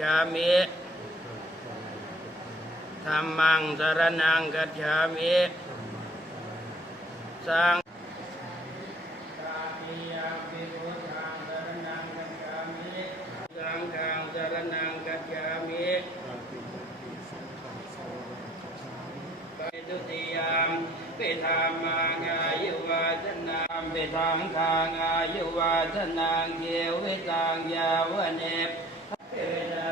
จามิธรรมังสรนังกัจามิสังฆางปิพุทธังสรนังกัจฉามิสังฆังสรนังกัจฉามิไปตุติยามปิธรรมังายุวัฒนังปิทังทางอายุวัฒนังเกวิตังยาวเนป ตั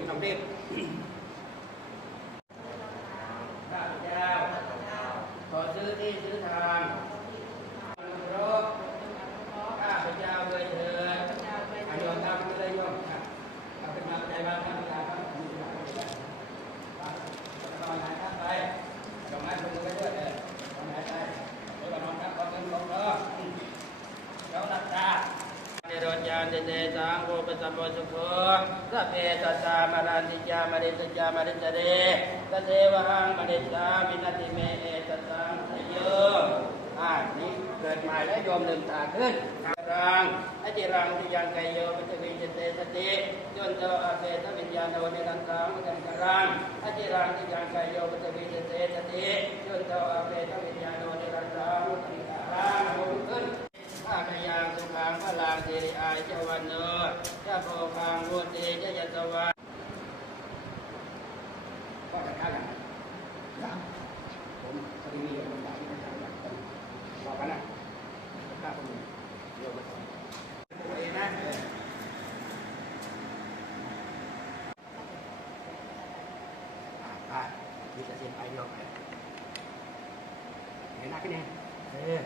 จากการที่ทำเร็จข้าพเจ้าขอซื้อที่ซื้อทางรบข้าพเจ้าเลยเถิดอายอมตามเลยโยมครับข้าพเจ้าใจบ้างข้าพเจ้าบ้างมีหลักใจนอนหายข้าไปดอกไม้ลงไปด้วยเลยนอนหายไปเดี๋ยวเรานอนครับขอเงินลงเออแล้วหลับตา นิ โรธญาณเตสังโฆปสัมโพสุโขสัพเพสัตตามารันติจามริสจามริสเรตเทวหังมริสามินาติเมเอตสังสยโยอ่านี่เกิดใหม่แล้วโยมลืมตาขึ้นรังอจิรังติยังไกโยปัจวิจเตสติจนโตอาเปตวิญญาณโนเนรันตังกันกรังอจิรังติยังไกโยปัจวิจเตสติจนโตอาเปตวิญญาณโนเนรันตังกันกรังลุกขึ้น ข้าพยางสุขังพลังสิริอายเจ วันโนยะโพคังวุติยะยะตวาก็จะฆ่ากันนะผมพอดีมีคนด่าที่ไม่ทำอย่างนั้นบอกกันนะฆ่าคนอื่นเดี๋ยวมาสอนตัวเองนะไปมีแต่เสียงไปเดียวไปเห็นหน้าขึ้นเองเออ